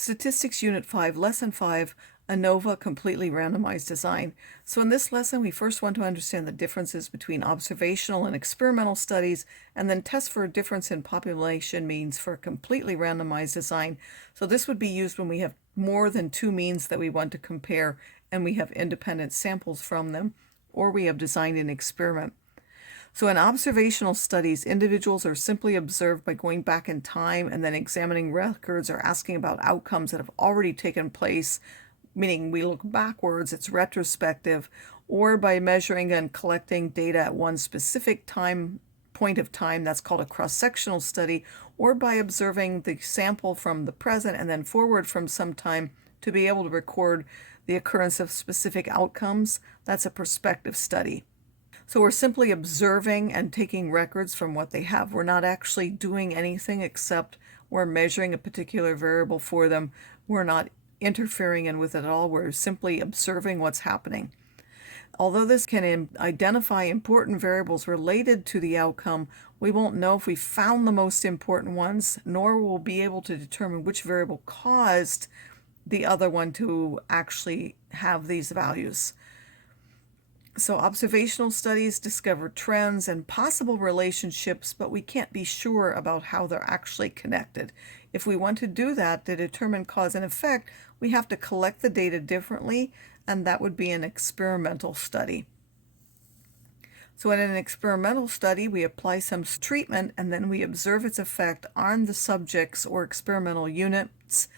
Statistics Unit 5, Lesson 5, ANOVA Completely Randomized Design. So in this lesson, we first want to understand the differences between observational and experimental studies, and then test for a difference in population means for a completely randomized design. So this would be used when we have more than two means that we want to compare, and we have independent samples from them, or we have designed an experiment. So in observational studies, individuals are simply observed by going back in time and then examining records or asking about outcomes that have already taken place, meaning we look backwards, it's retrospective, or by measuring and collecting data at one specific point of time, that's called a cross-sectional study, or by observing the sample from the present and then forward from some time to be able to record the occurrence of specific outcomes. That's a prospective study. So we're simply observing and taking records from what they have. We're not actually doing anything except we're measuring a particular variable for them. We're not interfering in with it at all. We're simply observing what's happening. Although this can identify important variables related to the outcome, we won't know if we found the most important ones, nor will we be able to determine which variable caused the other one to actually have these values. So observational studies discover trends and possible relationships, but we can't be sure about how they're actually connected. If we want to do that to determine cause and effect, we have to collect the data differently, and that would be an experimental study. So in an experimental study, we apply some treatment and then we observe its effect on the subjects or experimental units.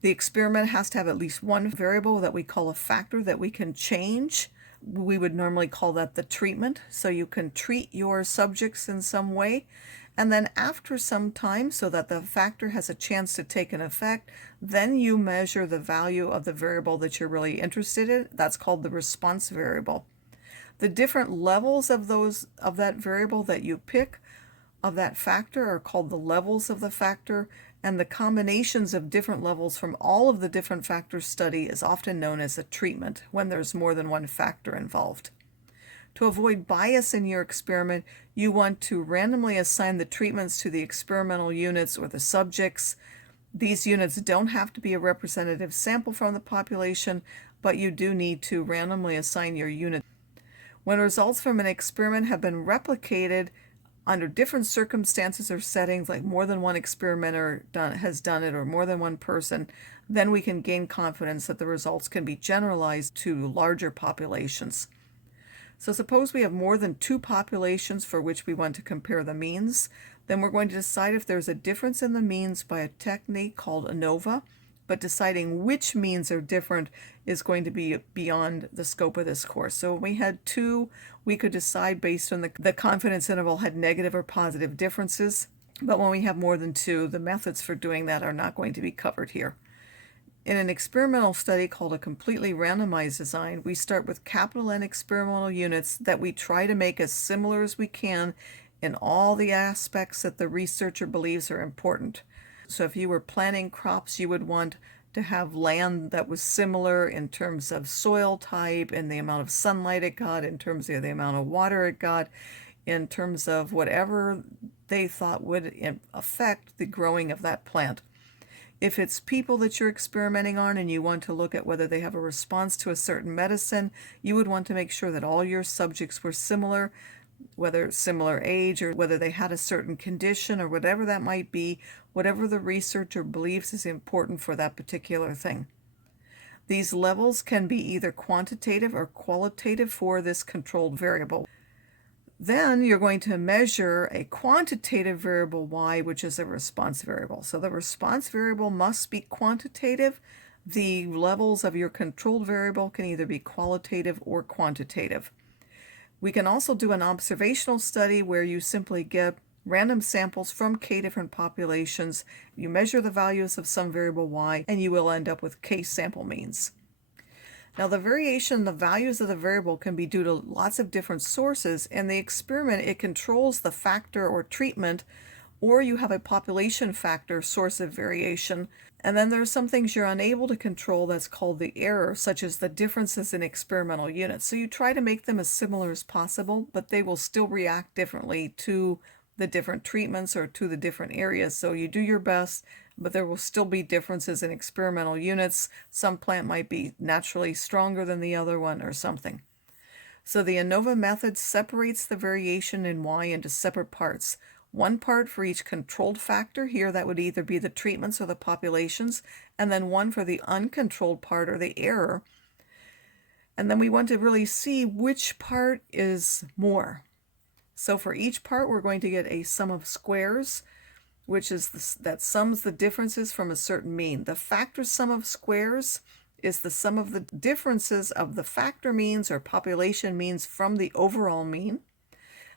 The experiment has to have at least one variable that we call a factor that we can change. We would normally call that the treatment. So you can treat your subjects in some way, and then after some time, so that the factor has a chance to take an effect, then you measure the value of the variable that you're really interested in. That's called the response variable. The different levels of that variable that you pick of that factor are called the levels of the factor, and the combinations of different levels from all of the different factors studied is often known as a treatment when there's more than one factor involved. To avoid bias in your experiment, you want to randomly assign the treatments to the experimental units or the subjects. These units don't have to be a representative sample from the population, but you do need to randomly assign your unit. When results from an experiment have been replicated under different circumstances or settings, like more than one experimenter has done it or more than one person, then we can gain confidence that the results can be generalized to larger populations. So suppose we have more than two populations for which we want to compare the means, then we're going to decide if there's a difference in the means by a technique called ANOVA, but deciding which means are different is going to be beyond the scope of this course. So when we had two, we could decide based on the confidence interval had negative or positive differences. But when we have more than two, the methods for doing that are not going to be covered here. In an experimental study called a completely randomized design, we start with capital N experimental units that we try to make as similar as we can in all the aspects that the researcher believes are important. So if you were planting crops, you would want to have land that was similar in terms of soil type and the amount of sunlight it got, in terms of the amount of water it got, in terms of whatever they thought would affect the growing of that plant. If it's people that you're experimenting on and you want to look at whether they have a response to a certain medicine, you would want to make sure that all your subjects were similar, whether similar age or whether they had a certain condition or whatever that might be, whatever the researcher believes is important for that particular thing. These levels can be either quantitative or qualitative for this controlled variable. Then you're going to measure a quantitative variable y, which is a response variable. So the response variable must be quantitative. The levels of your controlled variable can either be qualitative or quantitative. We can also do an observational study where you simply get random samples from k different populations, you measure the values of some variable y, and you will end up with k sample means. Now the variation in the values of the variable can be due to lots of different sources. In the experiment, it controls the factor or treatment, or you have a population factor source of variation. And then there are some things you're unable to control that's called the error, such as the differences in experimental units. So you try to make them as similar as possible, but they will still react differently to the different treatments or to the different areas. So you do your best, but there will still be differences in experimental units. Some plant might be naturally stronger than the other one or something. So the ANOVA method separates the variation in Y into separate parts. One part for each controlled factor. Here that would either be the treatments or the populations, and then one for the uncontrolled part or the error. And then we want to really see which part is more. So for each part, we're going to get a sum of squares, which is that sums the differences from a certain mean. The factor sum of squares is the sum of the differences of the factor means or population means from the overall mean.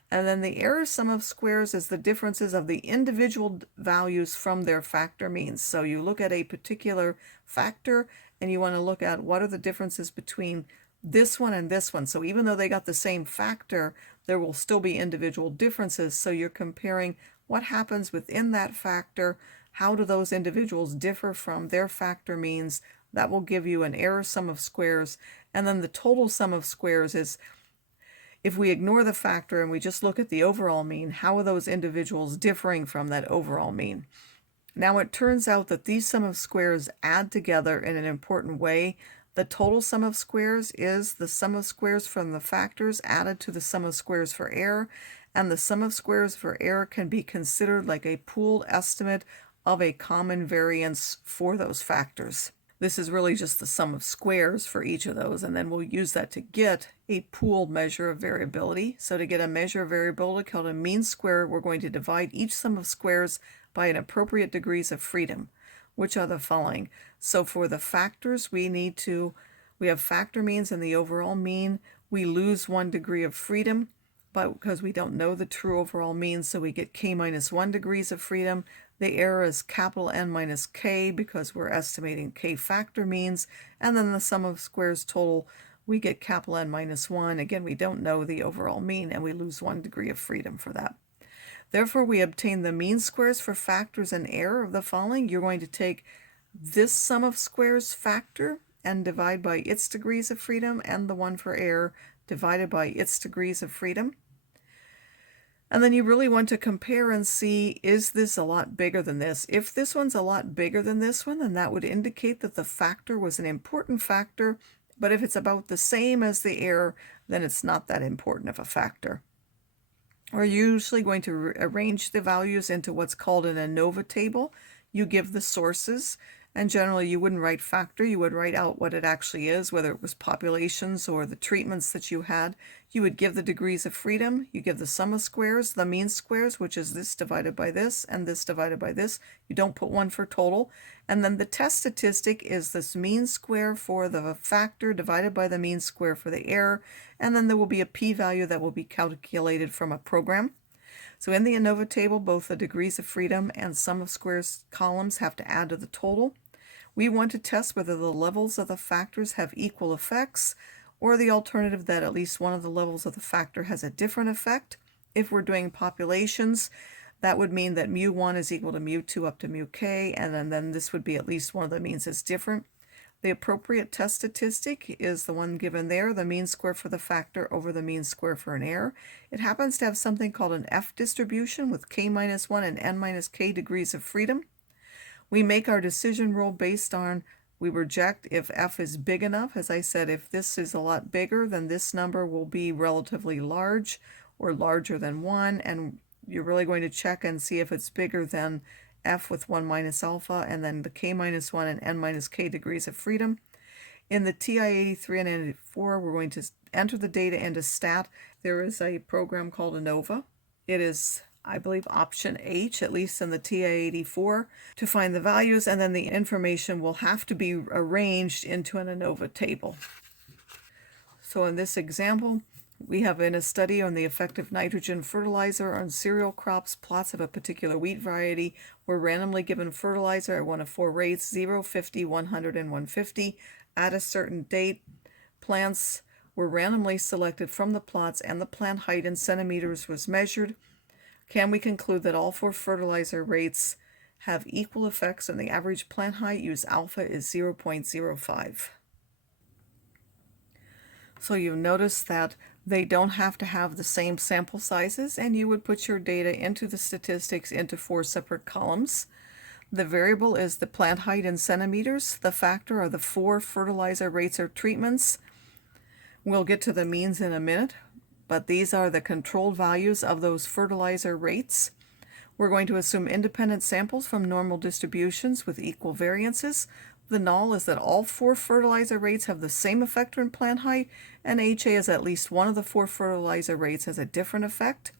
And then the error sum of squares is the differences of the individual values from their factor means. So you look at a particular factor and you want to look at what are the differences between this one and this one. So even though they got the same factor, there will still be individual differences. So you're comparing what happens within that factor, how do those individuals differ from their factor means. That will give you an error sum of squares. And then the total sum of squares is, if we ignore the factor and we just look at the overall mean, how are those individuals differing from that overall mean? Now it turns out that these sum of squares add together in an important way. The total sum of squares is the sum of squares from the factors added to the sum of squares for error, and the sum of squares for error can be considered like a pooled estimate of a common variance for those factors. This is really just the sum of squares for each of those, and then we'll use that to get a pooled measure of variability. So to get a measure of variability called a mean square, we're going to divide each sum of squares by an appropriate degrees of freedom, which are the following. So for the factors, we have factor means and the overall mean. We lose 1 degree of freedom, but because we don't know the true overall mean, so we get k minus 1 degrees of freedom. The error is capital N minus k because we're estimating k factor means, and then the sum of squares total, we get capital N minus 1. Again, we don't know the overall mean, and we lose 1 degree of freedom for that. Therefore, we obtain the mean squares for factors and error of the following. You're going to take this sum of squares factor and divide by its degrees of freedom, and the one for error divided by its degrees of freedom. And then you really want to compare and see, is this a lot bigger than this? If this one's a lot bigger than this one, then that would indicate that the factor was an important factor. But if it's about the same as the error, then it's not that important of a factor. We're usually going to arrange the values into what's called an ANOVA table. You give the sources, and generally you wouldn't write factor, you would write out what it actually is, whether it was populations or the treatments that you had. You would give the degrees of freedom, you give the sum of squares, the mean squares, which is this divided by this, and this divided by this. You don't put one for total. And then the test statistic is this mean square for the factor divided by the mean square for the error, and then there will be a p-value that will be calculated from a program. So in the ANOVA table, both the degrees of freedom and sum of squares columns have to add to the total. We want to test whether the levels of the factors have equal effects, or the alternative that at least one of the levels of the factor has a different effect. If we're doing populations, that would mean that mu1 is equal to mu2 up to mu k, and then this would be at least one of the means is different. The appropriate test statistic is the one given there, the mean square for the factor over the mean square for an error. It happens to have something called an F distribution with k minus 1 and n minus k degrees of freedom. We make our decision rule based on, we reject if F is big enough. As I said, if this is a lot bigger, then this number will be relatively large or larger than 1, and you're really going to check and see if it's bigger than F with 1 minus alpha, and then the k minus 1 and n minus k degrees of freedom. In the TI-83 and 84, we're going to enter the data into STAT. There is a program called ANOVA. It is, I believe, option H, at least in the TI-84, to find the values, and then the information will have to be arranged into an ANOVA table. So in this example, we have in a study on the effect of nitrogen fertilizer on cereal crops, plots of a particular wheat variety were randomly given fertilizer at one of 4 rates, 0, 50, 100, and 150. At a certain date, plants were randomly selected from the plots, and the plant height in centimeters was measured. Can we conclude that all 4 fertilizer rates have equal effects and the average plant height used alpha is 0.05? So you notice that They don't have to have the same sample sizes, and you would put your data into the statistics into 4 separate columns. The variable is the plant height in centimeters. The factor are the 4 fertilizer rates or treatments. We'll get to the means in a minute, but these are the controlled values of those fertilizer rates. We're going to assume independent samples from normal distributions with equal variances. The null is that all 4 fertilizer rates have the same effect on plant height, and HA is at least one of the 4 fertilizer rates has a different effect.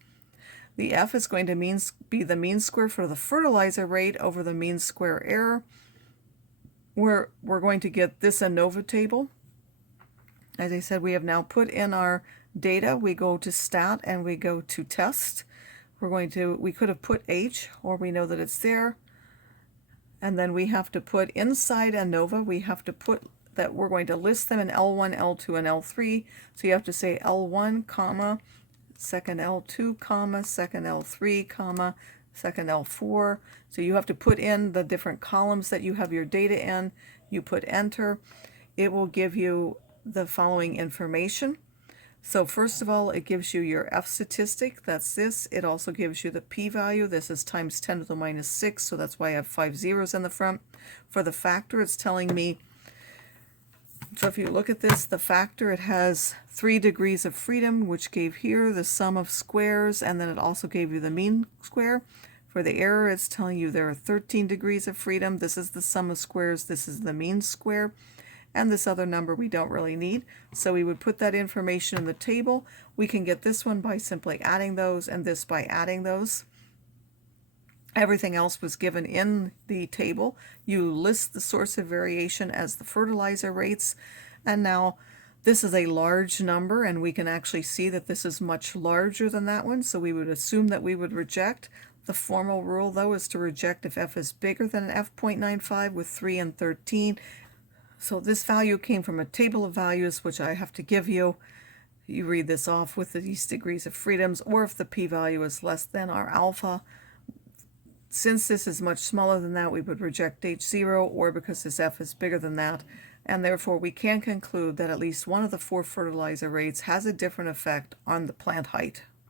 The F is going to be the mean square for the fertilizer rate over the mean square error. We're going to get this ANOVA table. As I said, we have now put in our data. We go to stat and we go to test. We could have put H, or we know that it's there. And then we have to put inside ANOVA, we have to put that we're going to list them in L1, L2, and L3. So you have to say L1, comma, second L2, comma, second L3, comma, second L4. So you have to put in the different columns that you have your data in. You put enter. It will give you the following information. So first of all, it gives you your F statistic, that's this. It also gives you the p-value. This is times 10 to the minus 6, so that's why I have 5 zeros in the front. For the factor, it's telling me, so if you look at this, the factor, it has 3 degrees of freedom, which gave here the sum of squares, and then it also gave you the mean square. For the error, it's telling you there are 13 degrees of freedom. This is the sum of squares, this is the mean square. And this other number we don't really need. So we would put that information in the table. We can get this one by simply adding those, and this by adding those. Everything else was given in the table. You list the source of variation as the fertilizer rates. And now this is a large number, and we can actually see that this is much larger than that one. So we would assume that we would reject. The formal rule, though, is to reject if F is bigger than an F.95 with 3 and 13. So this value came from a table of values, which I have to give you. You read this off with these degrees of freedoms, or if the p-value is less than our alpha. Since this is much smaller than that, we would reject H0, or because this F is bigger than that. And therefore, we can conclude that at least one of the 4 fertilizer rates has a different effect on the plant height.